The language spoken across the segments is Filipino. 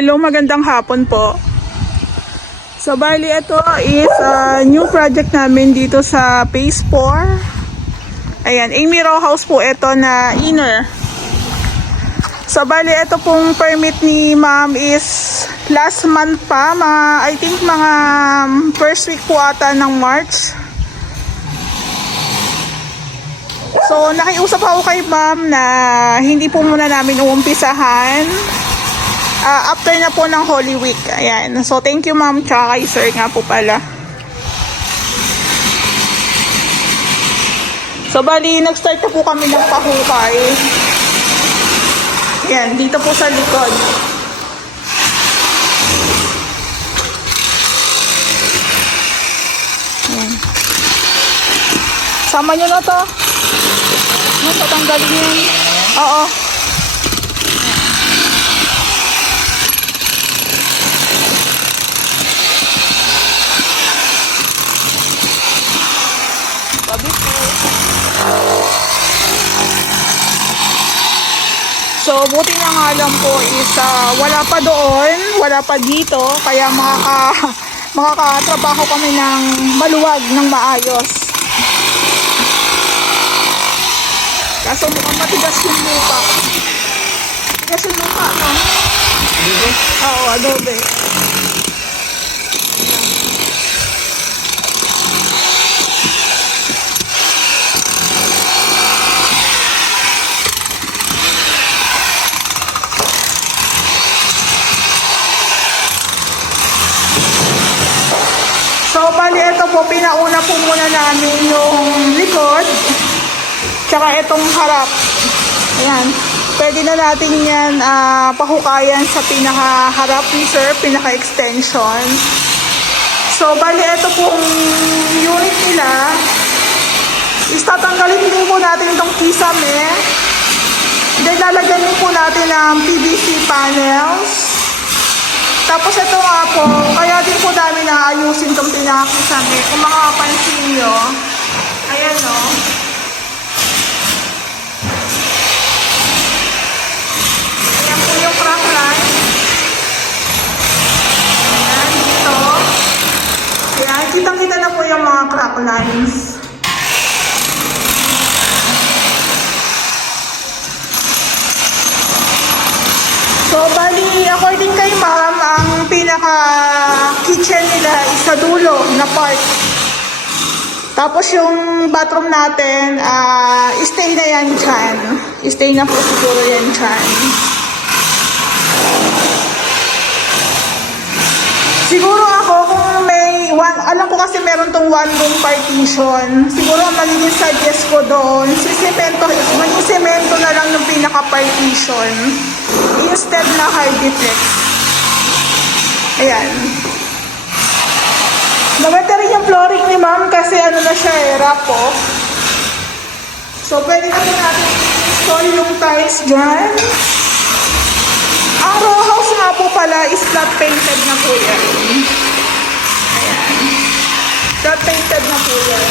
Hello, magandang hapon po. So, bali ito is new project namin dito sa Phase 4. Ayan, Amy Row House po ito na inner. So, bali ito pong permit ni ma'am is last month pa. I think mga first week po ata ng March. So, nakiusap ako kay ma'am na hindi po muna namin uumpisahan. After na po ng Holy Week. Ayan. So, thank you ma'am. Tsaka kay sir nga po pala. So, bali, nag-start na po kami ng pahukay. Ayan. Dito po sa likod. Ayan. Sama nyo na to. Tatanggalin yun. Oo. So, buti na nga lang po is wala pa doon, wala pa dito, kaya makakatrabaho kami ng maluwag, ng maayos. Kaso mukhang matigas yung lupa. Matigas yung lupa, no? Adobe? Oo, adobe. So, bali ito po, pinauna po muna namin yung likod, tsaka itong harap. Ayan, pwede na natin yan pahukayan sa pinaka-harap ni sir, pinaka-extension. So, bali ito pong unit nila, is tatanggalin din po natin itong kisame, then lalagyan din po natin ng PVC panels. Tapos ito nga po, kaya din po namin naayusin itong pinakakisame. Kung makakapansin nyo, ayan o. Ayan po yung crack line. Ayan, dito. Ayan, kitang-kita na po yung mga crack lines. So, bali, according kay ma'am, ang pinaka-kitchen nila is sa dulo na part. Tapos yung bathroom natin, stay na yan dyan. Stay na po siguro yan dyan. Siguro ako, kung may alam ko kasi meron tong one room partition. Siguro ang magiging suggest ko doon, maging semento na lang yung pinaka-partition. Instead na hardiplex. Ayan. Maganda rin yung flooring ni ma'am kasi ano na siya, rapo. So, pwede na po natin install yung tiles dyan. Ang row house nga po pala is flat painted na po yan. Ayan. Flat painted na po yan.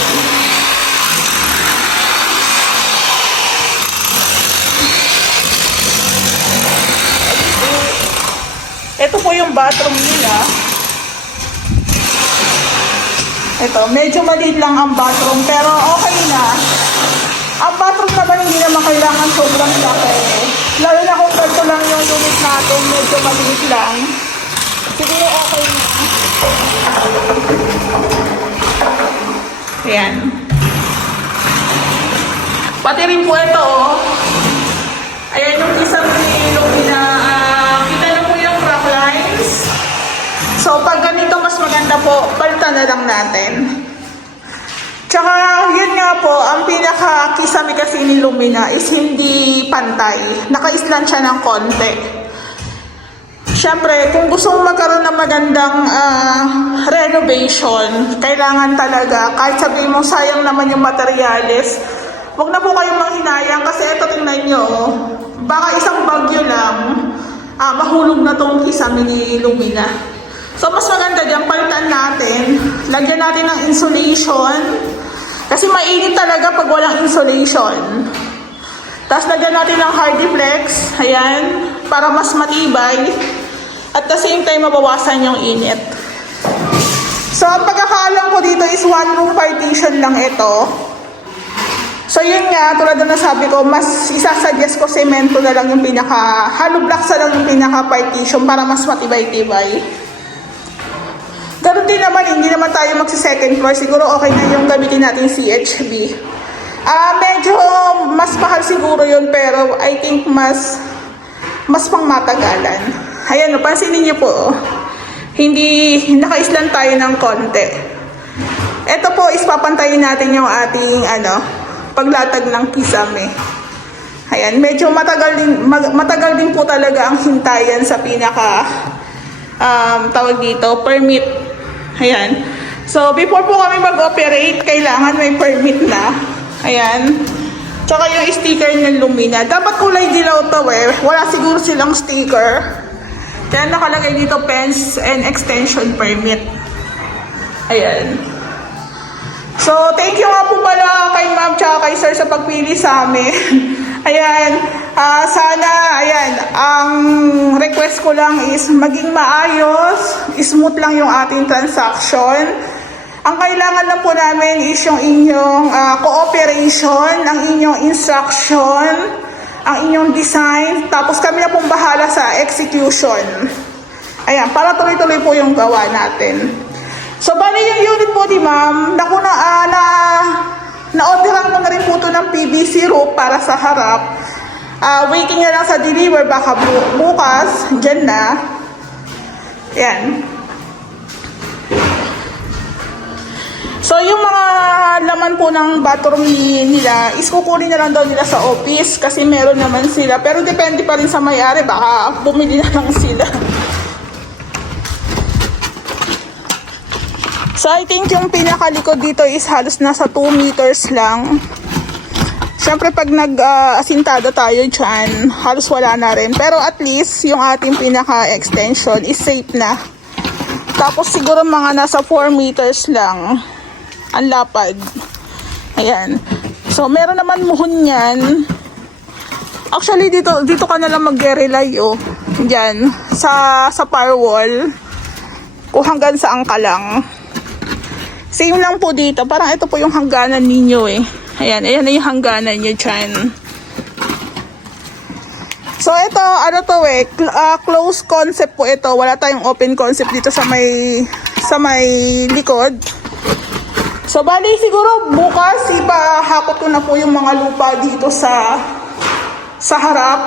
Ito po yung bathroom nila. Ito, medyo maliit lang ang bathroom, pero okay na. Ang bathroom naman hindi naman kailangan sobrang laki. Lalo na kung ganito lang yung unit natin, medyo maliit lang. Siguro okay na. Ayan. Pati rin po ito, oh. Ayan yung isang ilong na so, pag ganito mas maganda po, palitan na lang natin. Tsaka, yun nga po, ang pinaka-kisame kasi ni Lumina is hindi pantay. Naka-islan siya ng konti. Siyempre, kung gusto mong magkaroon ng magandang renovation, kailangan talaga, kahit sabihin mo sayang naman yung materyales, huwag na po kayong manghinayang kasi ito tingnan nyo, baka isang bagyo lang, mahulog na tong kisame ni Lumina. So, mas maganda dyan, palitan natin. Lagyan natin ng insulation. Kasi mainit talaga pag walang insulation. Tapos lagyan natin ng hardiplex. Ayan. Para mas matibay. At the same time, mabawasan yung init. So, ang pagkakaalam ko dito is one room partition lang ito. So, yun nga, tulad na nasabi ko, mas isasuggest ko semento na lang yung hollow blocks na lang yung pinaka-partition para mas matibay-tibay. Ganun din naman, hindi naman tayo magsi-second floor. Siguro okay na yung gamitin natin CHB. Medyo mas mahal siguro yun, pero I think mas pang matagalan. Ayan, pansinin niyo po, hindi naka-island tayo ng konti. Ito po is papantayin natin yung ating paglatag ng kisame. Ayan, medyo matagal din po talaga ang hintayan sa pinaka tawag dito, permit. Ayan. So, before po kami mag-operate, kailangan may permit na. Ayan. Tsaka yung sticker ng Lumina. Dapat kulay dilaw to eh. Wala siguro silang sticker. Kaya nakalagay dito, fence and extension permit. Ayan. So, thank you nga po pala kay ma'am tsaka kay sir sa pagpili sa amin. Ayan. Sana, ayan, ang request ko lang is maging maayos, smooth lang yung ating transaction. Ang kailangan lang po namin is yung inyong cooperation, ang inyong instruction, ang inyong design, tapos kami na pong bahala sa execution. Ayan, para tuloy-tuloy po yung gawa natin. So, bali yung unit po di ma'am, na-orderan ko na rin po ito ng PVC roof para sa harap. Waiting na lang sa deliver, baka bukas, dyan na. Yan. So, yung mga laman po ng bathroom nila, is kukunin na lang daw nila sa office kasi meron naman sila. Pero depende pa rin sa may-ari, baka bumili na lang sila. So, I think yung pinakalikod dito is halos nasa 2 meters lang. Siyempre, pag nag-asintada tayo dyan, halos wala na rin. Pero at least, yung ating pinaka-extension is safe na. Tapos, siguro mga nasa 4 meters lang ang lapad. Ayan. So, meron naman muhon yan. Actually, dito ka na lang mag-rely, oh. Diyan, sa firewall. Kung hanggang saan ka lang. Same lang po dito. Parang ito po yung hangganan ninyo eh. Ayan, ayan na yung hangganan nyo dyan. So ito, close concept po ito. Wala tayong open concept dito sa may likod. So bali siguro bukas ipahakot ko na po yung mga lupa dito sa harap.